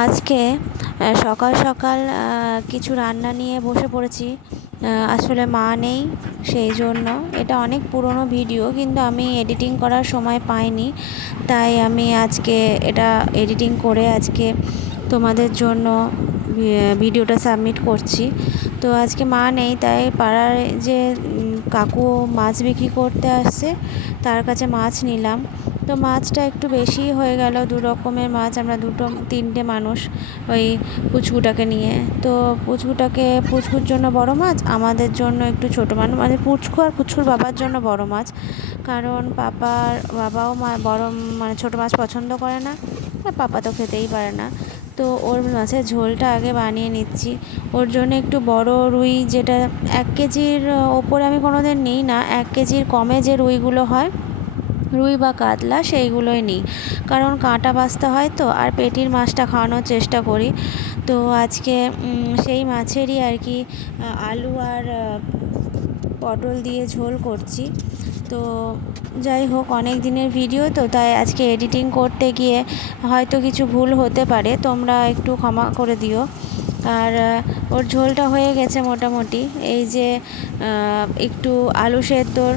আজকে সকাল সকাল কিছু রান্না নিয়ে বসে পড়েছি। আসলে মা নেই, সেই জন্য এটা অনেক পুরনো ভিডিও, কিন্তু আমি এডিটিং করার সময় পাইনি, তাই আমি আজকে এটা এডিটিং করে আজকে তোমাদের জন্য ভিডিওটা সাবমিট করছি। তো আজকে মা নেই, তাই পাড়ার যে কাকু মাছ বিক্রি করতে আসছে তার কাছে মাছ নিলাম। তো মাছটা একটু বেশি হয়ে গেল, দু রকমের মাছ, আমরা তিনটে মানুষ ওই পুচকুটাকে নিয়ে। তো পুচকুর জন্য বড় মাছ, আমাদের জন্য একটু ছোটো মাছ, মানে পুচকু আর পুচকুর বাবার জন্য বড় মাছ, কারণ বাবাও বড় মানে ছোটো মাছ পছন্দ করে না, আর পাপা তো খেতেই পারে না। তো ওর মাছের ঝোলটা আগে বানিয়ে নিচ্ছি। ওর জন্য একটু বড় রুই, যেটা 1 কেজির ওপরে আমি কোনোদিন নিই না, 1 কেজির কমে যে রুইগুলো হয়, রুই বা কাতলা, সেইগুলোই নিই, কারণ কাঁটা বাছতে হয় তো, আর পেটির মাছটা খাওয়ানোর চেষ্টা করি। তো আজকে সেই মাছেরই আর কি আলু আর পটল দিয়ে ঝোল করছি। তো যাই হোক, অনেক দিনের ভিডিও তো, তাই আজকে এডিটিং করতে গিয়ে হয়তো কিছু ভুল হতে পারে, তোমরা একটু ক্ষমা করে দিও। আর ওর ঝোলটা হয়ে গেছে মোটামুটি। এই যে একটু আলু সেদ্ধর,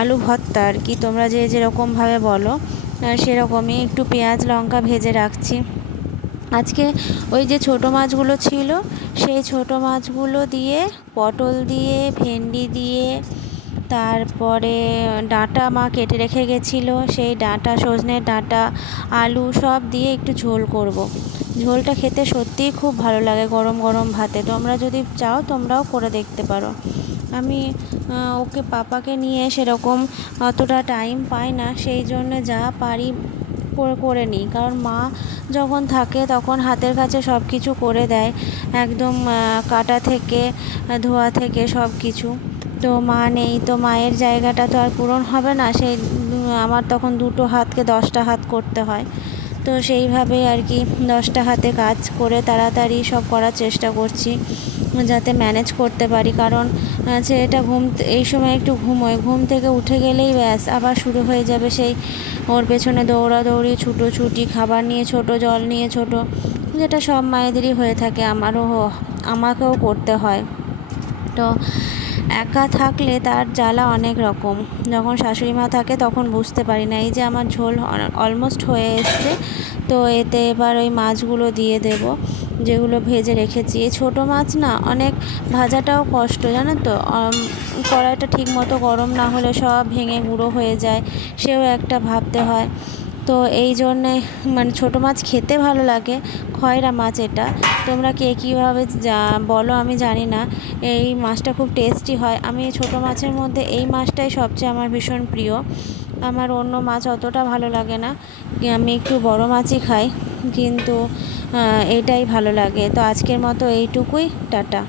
আলু ভর্তা আর কি, তোমরা যেরকমভাবে বলো সেরকমই একটু পেঁয়াজ লঙ্কা ভেজে রাখছি। আজকে ওই যে ছোটো মাছগুলো ছিল, সেই ছোটো মাছগুলো দিয়ে, পটল দিয়ে, ভেন্ডি দিয়ে, তারপরে ডাঁটা মা কেটে রেখে গেছিলো, সেই ডাঁটা, সজনের ডাঁটা, আলু সব দিয়ে একটু ঝোল করব। ঝোলটা খেতে সত্যিই খুব ভালো লাগে গরম গরম ভাতে। তোমরা যদি চাও তোমরাও করে দেখতে পারো। আমি ওকে পাপাকে নিয়ে সেরকম অতটা টাইম পাই না, সেই জন্য যা পারি করে নিই, কারণ মা যখন থাকে তখন হাতের কাছে সব কিছু করে দেয়, একদম কাটা থেকে ধোয়া থেকে সব কিছু। তো মা নেই, তো মায়ের জায়গাটা তো আর পূরণ হবে না, সেই আমার তখন 2টো হাতকে 10টা হাত করতে হয়। তো সেইভাবে আর কি 10টা হাতে কাজ করে তাড়াতাড়ি সব করার চেষ্টা করছি, যাতে ম্যানেজ করতে পারি। কারণ ছেলেটা এই সময় একটু ঘুমোয়, ঘুম থেকে উঠে গেলেই ব্যাস আবার শুরু হয়ে যাবে সেই ওর পেছনে দৌড়াদৌড়ি, ছুটোছুটি, খাবার নিয়ে ছোটো, জল নিয়ে ছোটো, যেটা সব মায়েদেরই হয়ে থাকে, আমাকেও করতে হয়। তো একা থাকলে তার জ্বালা অনেক রকম, যখন শাশুড়ি মা থাকে তখন বুঝতে পারি না। এই যে আমার ঝোল অলমোস্ট হয়ে এসছে, তো এতে এবার ওই মাছগুলো দিয়ে দেব, যেগুলো ভেজে রেখেছি। এই ছোটো মাছ না, অনেক ভাজাটাও কষ্ট, জানো তো, কড়াইটা ঠিক মতো গরম না হলে সব ভেঙে গুঁড়ো হয়ে যায়, সেও একটা ভাবতে হয়। তো এই জন্যে মানে ছোটো মাছ খেতে ভালো লাগে, খয়রা মাছ এটা। তোমরা কে কীভাবে বলো আমি জানি না, এই মাছটা খুব টেস্টি হয়। আমি ছোটো মাছের মধ্যে এই মাছটাই সবচেয়ে আমার ভীষণ প্রিয়, আমার অন্য মাছ অতটা ভালো লাগে না, আমি একটু বড় মাছই খাই, কিন্তু এটাই ভালো লাগে। তো আজকের মতো এইটুকুই, টাটা।